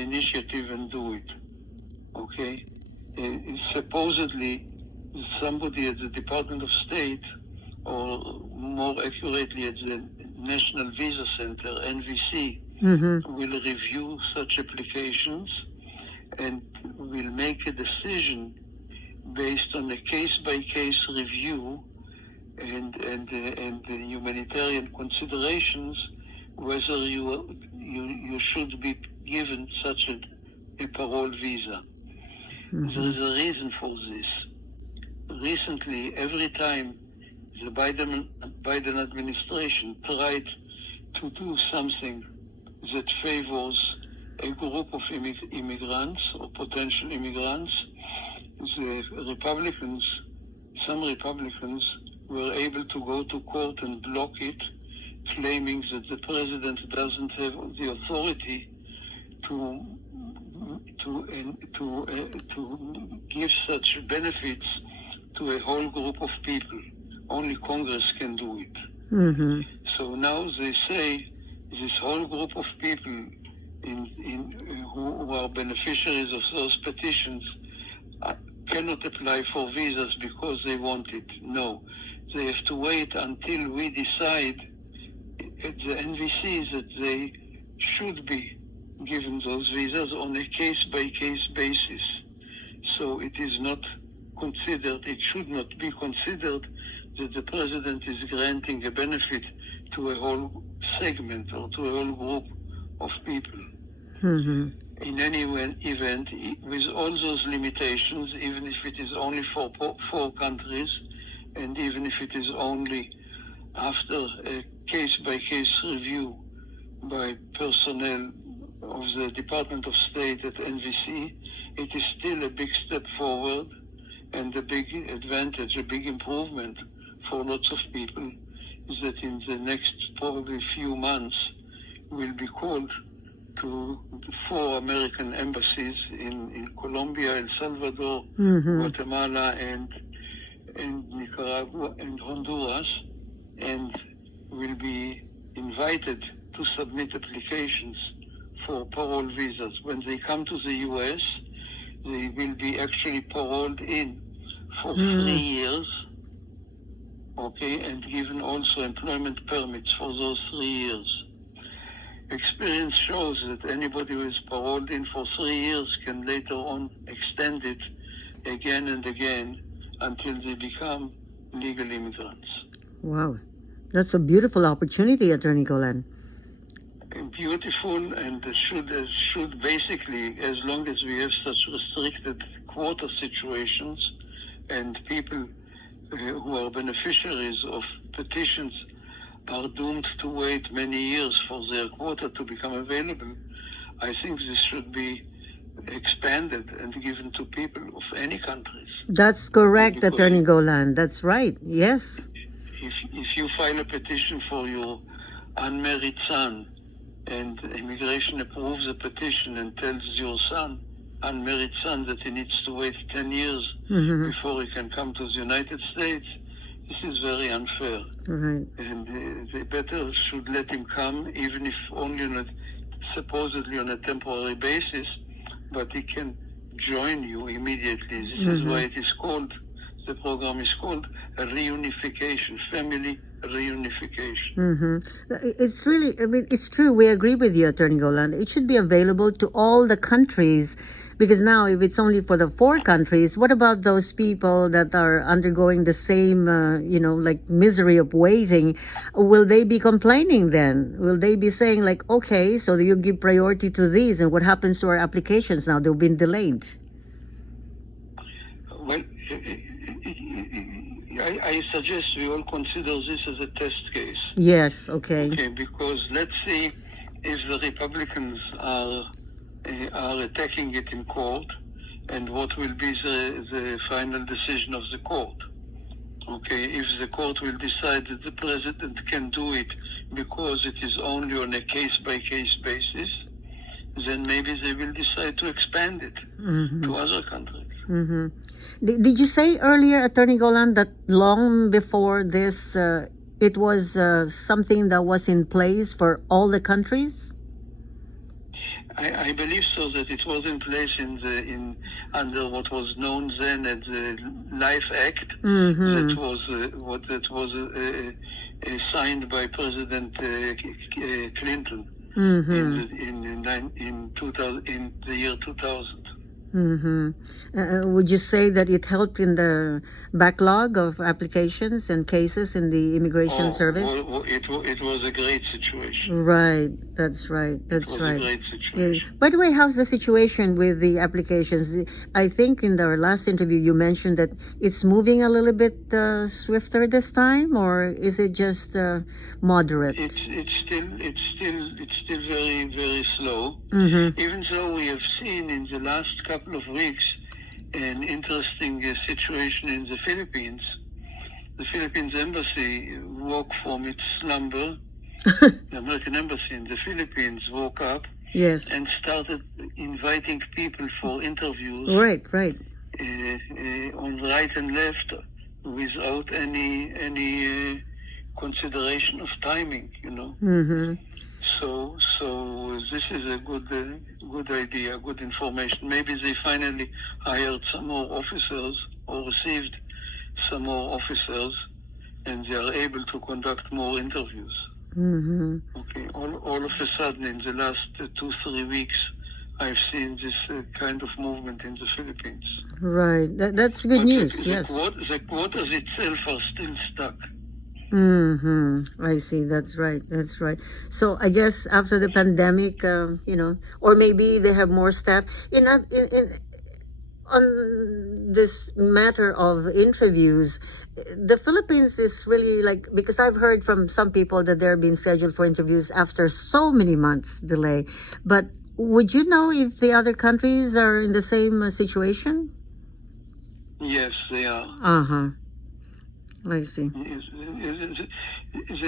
initiative and do it. Okay? Supposedly, somebody at the Department of State, or more accurately at the National Visa Center, NVC, will review such applications and will make a decision based on a case-by-case review and the humanitarian considerations, whether you should be given such a parole visa. There is a reason for this. Recently, every time the Biden administration tried to do something that favors a group of immigrants or potential immigrants, some Republicans were able to go to court and block it, claiming that the president doesn't have the authority to give such benefits to a whole group of people. Only Congress can do it. So now they say this whole group of people who are beneficiaries of those petitions cannot apply for visas because they want it. No, they have to wait until we decide at the NVC that they should be given those visas on a case-by-case basis. So it is not considered, it should not be considered that the president is granting a benefit to a whole segment or to a whole group of people. In any event, with all those limitations, even if it is only for 4 countries, and even if it is only after a case-by-case review by personnel of the Department of State at NVC, it is still a big step forward and a big advantage, a big improvement for lots of people, is that in the next probably few months will be called to 4 American embassies in Colombia, El Salvador, Guatemala, and Nicaragua and Honduras, and will be invited to submit applications for parole visas. When they come to the U.S., they will be actually paroled in for 3 years, okay, and given also employment permits for those 3 years. Experience shows that anybody who is paroled in for 3 years can later on extend it again and again until they become legal immigrants. Wow, that's a beautiful opportunity, Atty.Golan. Beautiful, and should basically, as long as we have such restricted quota situations and people who are beneficiaries of petitions are doomed to wait many years for their quota to become available, I think this should be expanded and given to people of any countries. That's correct, Atty.Golan. That's right. Yes. If you file a petition for your unmarried son, and immigration approves the petition and tells your unmarried son, that he needs to wait 10 years before he can come to the United States, this is very unfair. And they better should let him come, even if only supposedly on a temporary basis, but he can join you immediately. This is why it is called, the program is called a reunification, family reunification. It's really, I mean, it's true. We agree with you, Atty.Golan. It should be available to all the countries, because now if it's only for the 4 countries, what about those people that are undergoing the same, like misery of waiting? Will they be complaining then? Will they be saying like, okay, so you give priority to these, and what happens to our applications now? They've been delayed. Well, I suggest we all consider this as a test case. Yes, okay. Okay, because let's see if the Republicans are attacking it in court, and what will be the final decision of the court. Okay, if the court will decide that the president can do it because it is only on a case-by-case basis, then maybe they will decide to expand it to other countries. Did you say earlier, Atty.Golan, that long before this, it was something that was in place for all the countries? I believe so, that it was in place under what was known then as the Life Act, that was signed by President Clinton in the year 2000. Would you say that it helped in the backlog of applications and cases in the immigration service? It was a great situation. Right, that's right. That's It was right. a great situation. By the way, how's the situation with the applications? I think in our last interview you mentioned that it's moving a little bit swifter this time, or is it just moderate? It's still very, very slow. Even though we have seen in the last couple of weeks an interesting situation in the Philippines. The Philippines embassy woke from its slumber. The American embassy in the Philippines woke up, yes, and started inviting people for interviews. Right. On right and left, without any consideration of timing. So this is a good idea, good information. Maybe they finally hired some more officers or received some more officers, and they are able to conduct more interviews. Okay. All of a sudden, in the last 2-3 weeks, I've seen this kind of movement in the Philippines. Right. That's good news. Yes. The quotas itself are still stuck. I see. That's right. So I guess after the pandemic, or maybe they have more staff. On this matter of interviews, the Philippines is really because I've heard from some people that they're being scheduled for interviews after so many months delay. But would you know if the other countries are in the same situation? Yes, they are. I see. Is